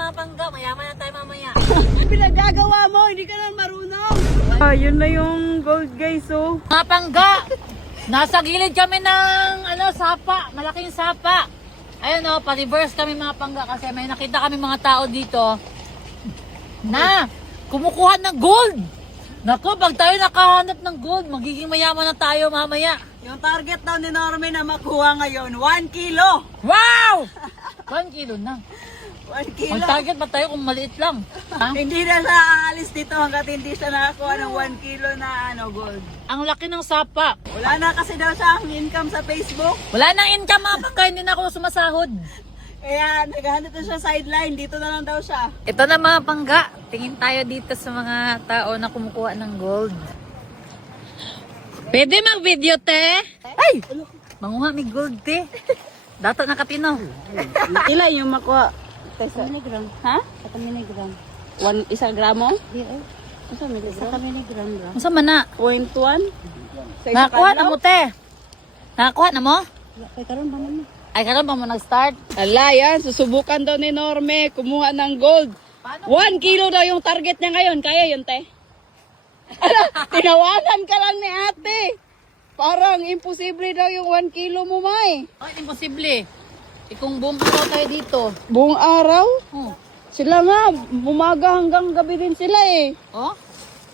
mga pangga, mayaman na tayo mamaya. Pinagagawa mo, hindi ka lang marunong. Yun na yung gold guys, oh. Mga pangga, nasa gilid kami ng sapa, malaking sapa. Ayun o, pa-reverse kami mga pangga kasi may nakita kami mga tao dito na kumukuha ng gold. Naku, pag tayo nakahanap ng gold, magiging mayaman na tayo mamaya. Yung target daw ni Norme na makuha ngayon, 1 kilo. Wow! 1 kilo na. 1 kilo. Mag-target ba tayo kung maliit lang? Ha? Hindi na siya aalis dito hanggat hindi siya nakakuha ng 1 kilo na gold. Ang laki ng sapa. Wala na kasi daw siyang income sa Facebook. Wala nang income mga pangga, hindi na ako sumasahod. Kaya naghahanap na siya sideline, dito na lang daw siya. Ito na mga pangga, tingin tayo dito sa mga tao na kumukuha ng gold. Pwede mag-video, te? Ay! Manguha may gold, te. Dato na katino. Ila yung makuha? Sa miligram. Ha? Sa miligram. 1 gramo? Di ay. Sa miligram? Sa miligram ra. Masa man na? 0.1? Nakakuha na mo, te. Nakakuha na mo? Kay karon ba man? Ay, karon pa mo nag-start. Ala yan, susubukan daw ni Norme kumuha ng gold. 1 kilo daw yung target niya ngayon. Kaya yun, te? Ala, tinawanan ka lang ni ate. Parang imposible daw yung 1 kilo mo, May. Ay, imposible. Kung buong araw tayo dito. Buong araw? Oh. Sila nga, bumaga hanggang gabi din sila eh. Oh?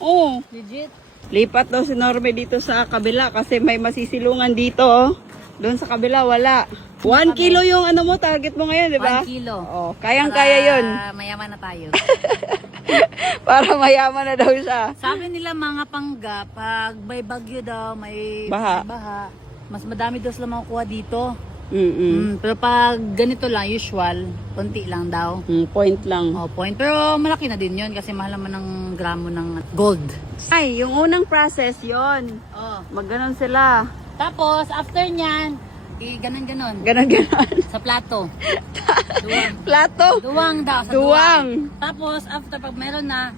Oo. Legit. Lipat daw si Norme dito sa kabila kasi may masisilungan dito. Oh. Doon sa kabila, wala. 1 kilo yung mo, target mo ngayon, di ba? 1 kilo. Oh, kayang-kaya yun. Mayaman na tayo. Para mayaman na daw siya. Sabi nila mga pangga, pag may bagyo daw, may Baha. mas madami daw sila makukuha dito. Mm-mm. Pero pag ganito lang, usual, konti lang daw. Point lang. Oh, point. Pero malaki na din yun kasi mahal naman ng gramo ng gold. Ay, yung unang process yon. Oh. Magganon sila. Tapos, after nyan, ganon-ganon. Ganon-ganon. Sa plato. Duwang. Plato. Duwang daw, sa Duwang. duwang. Tapos, after pag meron na,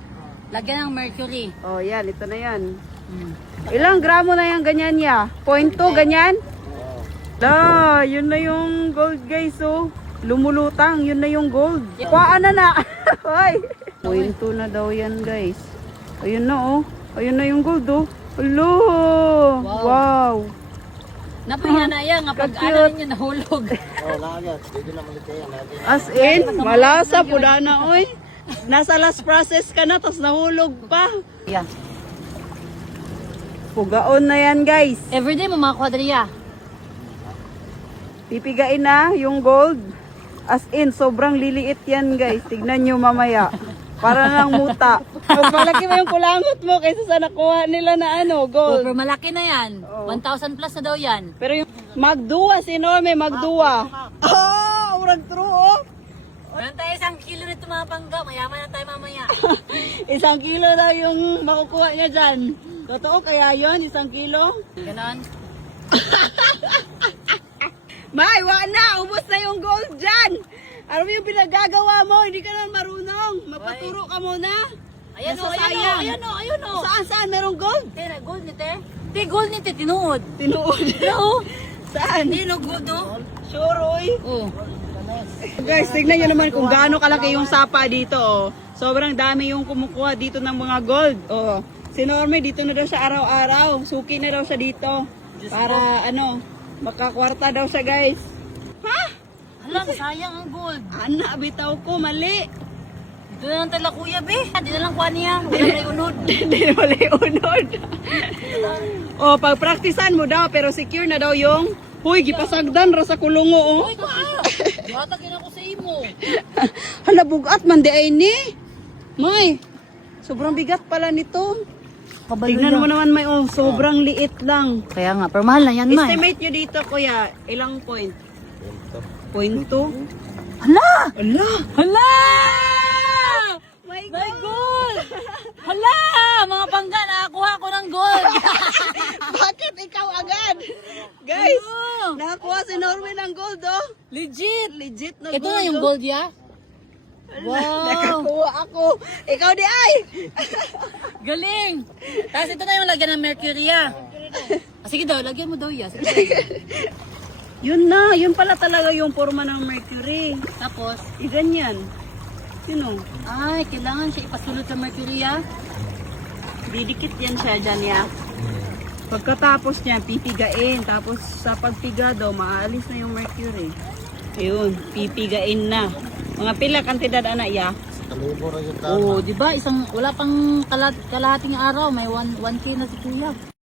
lagyan ng mercury. Oh, yan. Ito na yan. Mm. Ilang gramo na yan ganyan ya? 0.2 ganyan? La, yun na yung gold guys, oh. Lumulutang, yun na yung gold. Kuhaan na. Hoy. 0.2 na daw yan guys. Ayun na, oh. Ayun na yung gold, oh. Hello. Wow. Napahiya na yan, kapag Ka-cute. ano ninyo nahulog. As in, malasa po na, oy. Nasa last process ka na, tapos nahulog pa. Yeah. Pugaon na yan guys. Everyday mo mga kwadriya. Pipigain na yung gold. As in, sobrang liliit yan guys. Tignan nyo mamaya. Para nang muta. Mas malaki ba yung kulangot mo kaysa sa nakuha nila na gold. Super malaki na yan. Oo. 1,000 plus na daw yan. Pero yung magduwa, si Norme, magduwa. Urag true, oh. Meron tayo 1 kilo nito mga pangga. Mayaman na tayo mamaya. 1 kilo daw yung makukuha niya dyan. Totoo kaya yon 1 kilo? Ganon. May, wala na. Ubos na yung gold dyan. Ano yung pinagagawa mo? Hindi ka na marunong. Mapaturo ka muna. Ayan o, ayan o, Nasasayang. ayan o, ayan o. Saan merong gold? Tira, gold ni te. Te, gold ni te, tinuod. Tinuod. Oo. Saan? Hindi no, gold no. Sure, oy. Oo. Guys, tignan nyo naman kung gaano kalaki yung sapa dito. Oh. Sobrang dami yung kumukuha dito ng mga gold. Oh. Si Norme, dito na daw siya araw-araw. Suki na daw siya dito. Para makakwarta daw siya guys. Ha? Hala, sayang ang gold. Ana, bitaw ko, mali. Dito na lang tala kuya, be. Di na lang kuha niya. Wala may unod. Hindi na mali unod. Oh, pag-practicean mo daw, pero secure na daw yung huy, gipasagdan ra sa kulungo, oh. Uy, kuha. Batagin ako sa imo. Hala, bugat man di ay ni. May, sobrang bigat pala nito. Tignan mo naman, may sobrang liit lang. Kaya nga, pero mahal na yan, man. Estimate nyo dito, kuya, ilang point? 0.2? Hala! Ala! Hala! My My gold! Hala! Mga pangga, nakakuha ko ng gold. Bakit ikaw agad? Guys, Ano? nakakuha si Norman ng gold, oh. Legit! Legit na Ito gold. na yung oh. gold, ya? Wow! Nakakuha ako. Ikaw di ay! Galing! Tapos ito na yung lagyan ng mercury, ya. Sige daw, lagyan mo daw, ya. Sige daw. Yun na, yun pala talaga yung forma ng mercury. Tapos, Ganyan. Yun o. Ay, kailangan siya ipasulot sa mercury ah. Didikit yan siya dyan ya. Pagkatapos niya, pipigain. Tapos sa pagpiga daw, maaalis na yung mercury. Ayun, pipigain na. Mga pila kantidad anak ya? Kalibo na yung Oo, di ba? Wala pang kalahating araw, may 1K na si Kuya.